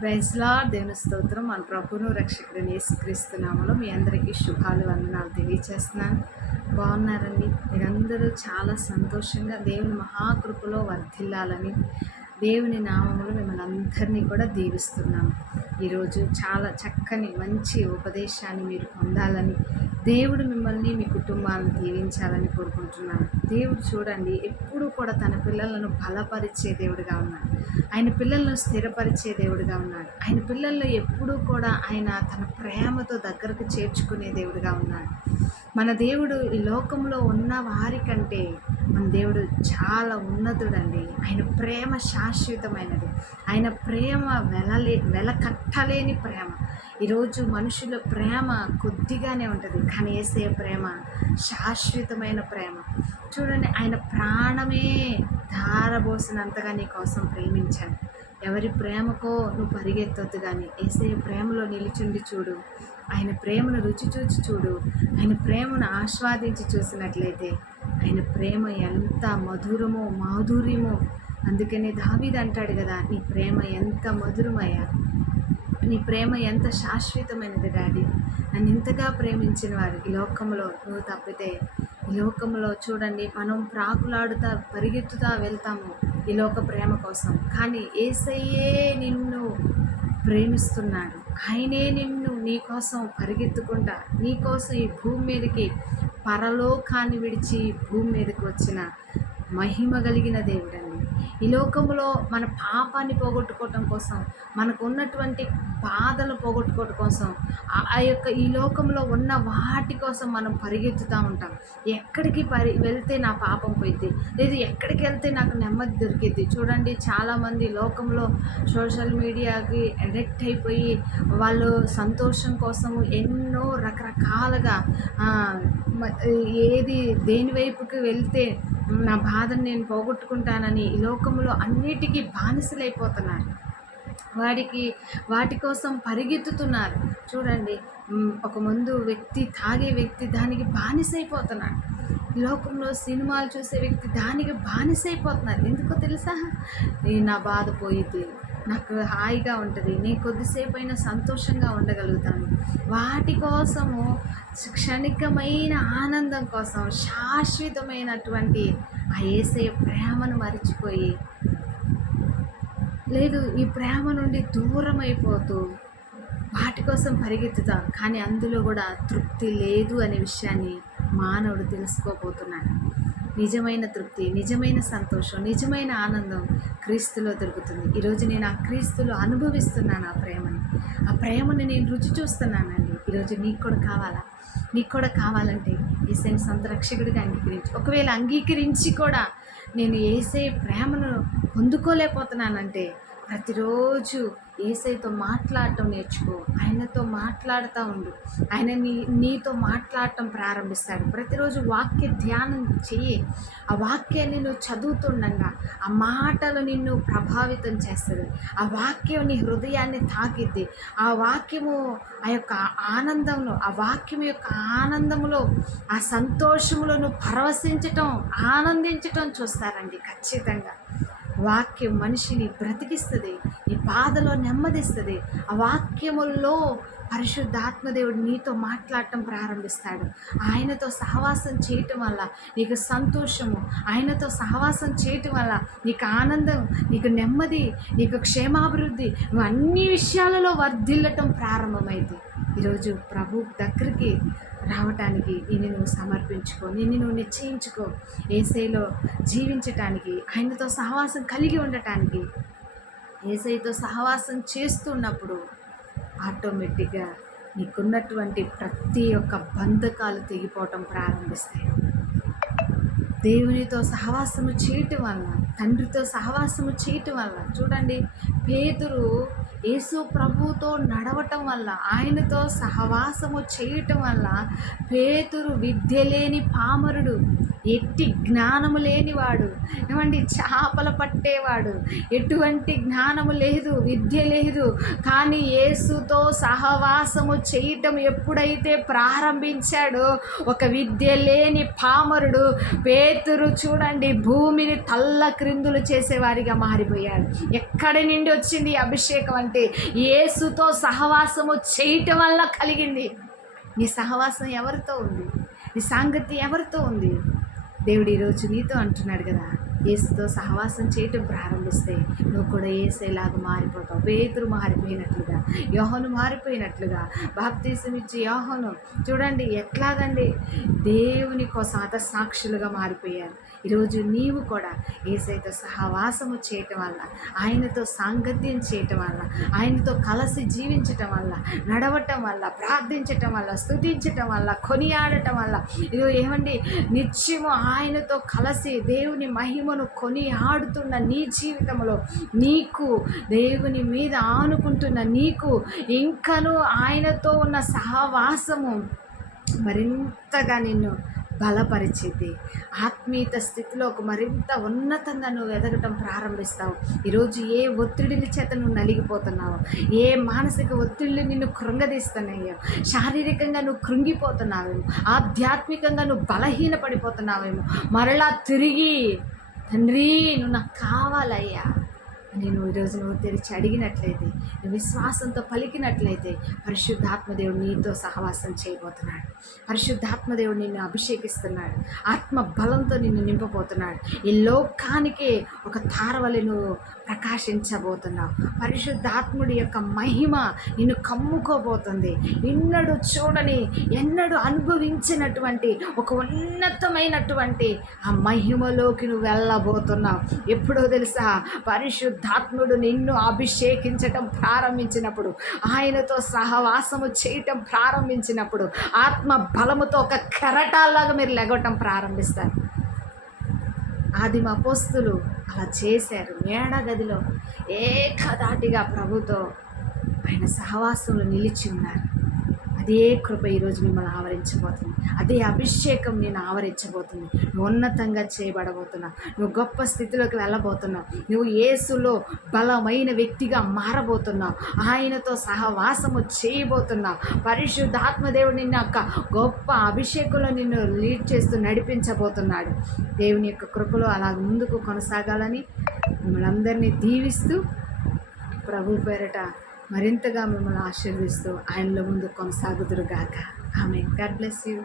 ప్రైజ్లా దేవుని స్తోత్రం మన ప్రభును రక్షకుడిని యేసుక్రీస్తున్నాములో మీ అందరికీ శుభాలు వందనాలు తెలియచేస్తున్నాను. బాగున్నారండి? మీరందరూ చాలా సంతోషంగా దేవుని మహాకృపలో వర్ధిల్లాలని దేవుని నామములు మిమ్మల్ని అందరినీ కూడా దీవిస్తున్నాము ఈరోజు చాలా చక్కని మంచి ఉపదేశాన్ని మీరు పొందాలని దేవుడు మిమ్మల్ని మీ కుటుంబాలను దీవించాలని కోరుకుంటున్నాను. దేవుడు చూడండి ఎప్పుడూ కూడా తన పిల్లలను బలపరిచే దేవుడిగా ఉన్నాడు. ఆయన పిల్లలను స్థిరపరిచే దేవుడిగా ఉన్నాడు. ఆయన పిల్లల్లో ఎప్పుడూ కూడా ఆయన తన ప్రేమతో దగ్గరకు చేర్చుకునే దేవుడిగా ఉన్నాడు. మన దేవుడు ఈ లోకంలో ఉన్న వారికంటే మన దేవుడు చాలా ఉన్నతుడండి. ఆయన ప్రేమ శాశ్వతమైనది. ఆయన ప్రేమ వెలలే వెల కట్టలేని ప్రేమ. ఈరోజు మనుషుల ప్రేమ కొద్దిగానే ఉంటుంది. కానీ వేసే ప్రేమ శాశ్వతమైన ప్రేమ. చూడండి ఆయన ప్రాణమే ధారబోసినంతగా నీ కోసం ప్రేమించాడు. ఎవరి ప్రేమకో నువ్వు పరిగెత్తొద్దు కానీ ఏసే ప్రేమలో నిలిచుండి చూడు. ఆయన ప్రేమను రుచి చూచి చూడు. ఆయన ప్రేమను ఆస్వాదించి చూసినట్లయితే ఆయన ప్రేమ ఎంత మధురమో మాధుర్యమో. అందుకనే దావీద్ అంటాడు కదా నీ ప్రేమ ఎంత మధురమయ్యా. నీ ప్రేమ ఎంత శాశ్వతమైనది డాడీ. నన్ను ఇంతగా ప్రేమించిన వారు ఈ లోకంలో నువ్వు తప్పితే ఈ లోకంలో చూడండి మనం ప్రాకులాడుతా పరిగెత్తుతా వెళ్తాము ఈ లోక ప్రేమ కోసం. కానీ ఏసయ్యే నిన్ను ప్రేమిస్తున్నాడు. ఆయనే నిన్ను నీ కోసం పరిగెత్తుకుంటా నీ కోసం ఈ భూమి మీదకి పరలోకాన్ని విడిచి భూమి మీదకి వచ్చిన మహిమ కలిగిన దేవుడండి. ఈ లోకంలో మన పాపాన్ని పోగొట్టుకోవటం కోసం మనకు ఉన్నటువంటి బాధలు పోగొట్టుకోవటం కోసం ఆ యొక్క ఈ లోకంలో ఉన్న వాటి కోసం మనం పరిగెత్తుతూ ఉంటాం. ఎక్కడికి పరి వెళ్తే నా పాపం పోయిద్ది? లేదు ఎక్కడికి వెళ్తే నాకు నెమ్మది దొరికిద్ది? చూడండి చాలామంది లోకంలో సోషల్ మీడియాకి అడిక్ట్ అయిపోయి వాళ్ళు సంతోషం కోసము ఎన్నో రకరకాలుగా ఏది దేని వైపుకి వెళ్తే నా బాధను నేను పోగొట్టుకుంటానని ఈ లోకంలో అన్నిటికీ బానిసలైపోతున్నారు. వాడికి వాటి కోసం పరిగెత్తుతున్నారు. చూడండి ఒక ముందు వ్యక్తి తాగే వ్యక్తి దానికి బానిసైపోతున్నాడు. లోకంలో సినిమాలు చూసే వ్యక్తి దానికి బానిసైపోతున్నారు. ఎందుకో తెలుసా? ఈ నా బాధ పోయిద్ది. నాకు హాయిగా ఉంటుంది. నేను కొద్దిసేపు అయినా సంతోషంగా ఉండగలుగుతాను. వాటి కోసము క్షణికమైన ఆనందం కోసం శాశ్వతమైనటువంటి ఆ ఏసే ప్రేమను మరిచిపోయి లేదు ఈ ప్రేమ నుండి దూరం అయిపోతూ వాటి కోసం పరిగెత్తుతాం కానీ అందులో కూడా తృప్తి లేదు అనే విషయాన్ని మానవుడు తెలుసుకోబోతున్నాడు. నిజమైన తృప్తి నిజమైన సంతోషం నిజమైన ఆనందం క్రీస్తులో దొరుకుతుంది. ఈరోజు నేను ఆ క్రీస్తులో అనుభవిస్తున్నాను ఆ ప్రేమని. ఆ ప్రేమను నేను రుచి చూస్తున్నానండి. ఈరోజు నీకు కూడా కావాలా? నీకు కూడా కావాలంటే ఏసైని సొంత రక్షకుడిగా అంగీకరించి ఒకవేళ అంగీకరించి కూడా నేను ఏసై ప్రేమను పొందుకోలేకపోతున్నానంటే ప్రతిరోజు ఏసైతో మాట్లాడటం నేర్చుకో. ఆయనతో మాట్లాడుతూ ఉండు. ఆయన నీ నీతో మాట్లాడటం ప్రారంభిస్తాడు. ప్రతిరోజు వాక్య ధ్యానం చేయి. ఆ వాక్యాన్ని నువ్వు చదువుతుండగా ఆ మాటలు నిన్ను ప్రభావితం చేస్తుంది. ఆ వాక్యం నీ హృదయాన్ని తాకిద్ది. ఆ వాక్యము ఆ యొక్క ఆనందంలో ఆ వాక్యం యొక్క ఆనందములో ఆ సంతోషములను నువ్వు పరవశించటం ఆనందించటం చూస్తారండి ఖచ్చితంగా. వాక్యం మనిషిని బ్రతికిస్తుంది ఈ బాధలో నెమ్మదిస్తుంది. ఆ వాక్యముల్లో పరిశుద్ధాత్మదేవుడు నీతో మాట్లాడటం ప్రారంభిస్తాడు. ఆయనతో సహవాసం చేయటం వల్ల నీకు సంతోషము ఆయనతో సహవాసం చేయటం వల్ల నీకు ఆనందం నీకు నెమ్మది నీకు క్షేమాభివృద్ధి అన్ని విషయాలలో వర్ధిల్లటం ప్రారంభమైంది. ఈరోజు ప్రభు దగ్గరికి రావటానికి నిన్ను నువ్వు సమర్పించుకో నిన్ను నువ్వు నిశ్చయించుకో. ఏసైలో జీవించటానికి ఆయనతో సహవాసం కలిగి ఉండటానికి ఏసైతో సహవాసం చేస్తున్నప్పుడు ఆటోమేటిక్గా నీకున్నటువంటి ప్రతి ఒక్క బంధకాలు తెగిపోవటం ప్రారంభిస్తాయి. దేవునితో సహవాసము చేయటం వల్ల తండ్రితో సహవాసము చేయటం వల్ల చూడండి పేతురు యేసు ప్రభుతో నడవటం వల్ల ఆయనతో సహవాసము చేయటం వల్ల పేతురు విద్య లేని పామరుడు ఎట్టి జ్ఞానము లేనివాడు ఏమండి చేపలు పట్టేవాడు ఎటువంటి జ్ఞానము లేదు విద్య లేదు. కానీ యేసుతో సహవాసము చేయటం ఎప్పుడైతే ప్రారంభించాడో ఒక విద్య లేని పామరుడు పేతురు చూడండి భూమిని తల్ల క్రిందులు చేసేవారిగా మారిపోయాడు. ఎక్కడి నుండి వచ్చింది అభిషేకం అంటే యేసుతో సహవాసము చేయటం వల్ల కలిగింది. నీ సహవాసం ఎవరితో ఉంది? నీ సాంగత్యం ఎవరితో ఉంది? దేవుడు ఈరోజు నీతో అంటున్నాడు కదా. ఏసుతో సహవాసం చేయటం ప్రారంభిస్తే నువ్వు కూడా ఏసేలాగా మారిపోతావు. పేతురు మారిపోయినట్లుగా యోహను మారిపోయినట్లుగా బాప్తీసం ఇచ్చి యోహను చూడండి ఎట్లాగండి? దేవుని కోసం అత సాక్షులుగా మారిపోయారు. ఈరోజు నీవు కూడా ఏసైతో సహవాసము చేయటం వల్ల ఆయనతో సాంగత్యం చేయటం వల్ల ఆయనతో కలిసి జీవించటం వల్ల నడవటం వల్ల ప్రార్థించటం వల్ల స్తుతించటం వల్ల కొనియాడటం వల్ల ఇది ఏమండి? నిత్యము ఆయనతో కలిసి దేవుని మహిమ మహిమను కొని ఆడుతున్న నీ జీవితంలో నీకు దేవుని మీద ఆనుకుంటున్న నీకు ఇంకను ఆయనతో ఉన్న సహవాసము మరింతగా నిన్ను బలపరిచేది. ఆత్మీయత స్థితిలోకి మరింత ఉన్నతంగా నువ్వు ఎదగటం ప్రారంభిస్తావు. ఈరోజు ఏ ఒత్తిడిని చేత నువ్వు నలిగిపోతున్నావు? ఏ మానసిక ఒత్తిళ్ళు నిన్ను కృంగదీస్తున్నాయో? శారీరకంగా నువ్వు కృంగిపోతున్నావేమో? ఆధ్యాత్మికంగా నువ్వు బలహీన పడిపోతున్నావేమో మరలా తిరిగి తండ్రి నువ్వు నాకు కావాలయ్యా. నేను ఈరోజు నువ్వు తెరిచి అడిగినట్లయితే విశ్వాసంతో పలికినట్లయితే పరిశుద్ధాత్మదేవుడు నీతో సహవాసం చేయబోతున్నాడు. పరిశుద్ధాత్మదేవుడు నిన్ను అభిషేకిస్తున్నాడు. ఆత్మ బలంతో నిన్ను నింపబోతున్నాడు. ఈ లోకానికే ఒక తారవలి నువ్వు ప్రకాశించబోతున్నావు. పరిశుద్ధాత్ముడి యొక్క మహిమ నిన్ను కమ్ముకోబోతుంది. ఎన్నడూ చూడని ఎన్నడూ అనుభవించినటువంటి ఒక ఉన్నతమైనటువంటి ఆ మహిమలోకి నువ్వు వెళ్ళబోతున్నావు. ఎప్పుడో తెలుసా? పరిశుద్ధ పరిశుద్ధాత్ముడు నిన్ను అభిషేకించటం ప్రారంభించినప్పుడు ఆయనతో సహవాసము చేయటం ప్రారంభించినప్పుడు ఆత్మ బలముతో ఒక కెరటాల్లాగా మీరు లెగవటం ప్రారంభిస్తారు. ఆదిమ అపోస్తులు అలా చేశారు. మేడ గదిలో ఏకదాటిగా ప్రభుతో ఆయన సహవాసంలో నిలిచి ఉన్నారు. అదే కృప ఈరోజు మిమ్మల్ని ఆవరించబోతుంది. అదే అభిషేకం నేను ఆవరించబోతుంది నువ్వు ఉన్నతంగా చేయబడబోతున్నావు. నువ్వు గొప్ప స్థితిలోకి వెళ్ళబోతున్నావు. నువ్వు యేసులో బలమైన వ్యక్తిగా మారబోతున్నావు. ఆయనతో సహవాసము చేయబోతున్నావు. పరిశుద్ధాత్మదేవుడు నిన్న యొక్క గొప్ప అభిషేకంలో నిన్ను లీడ్ చేస్తూ నడిపించబోతున్నాడు. దేవుని యొక్క కృపలో అలా ముందుకు కొనసాగాలని మిమ్మల్ని అందరినీ దీవిస్తూ ప్రభు పేరట మరింతగా మిమ్మల్ని ఆశీర్విస్తూ ఆయనలో ముందు కొనసాగుదురుగాక. ఆమె గాడ్ బ్లెస్ యూ.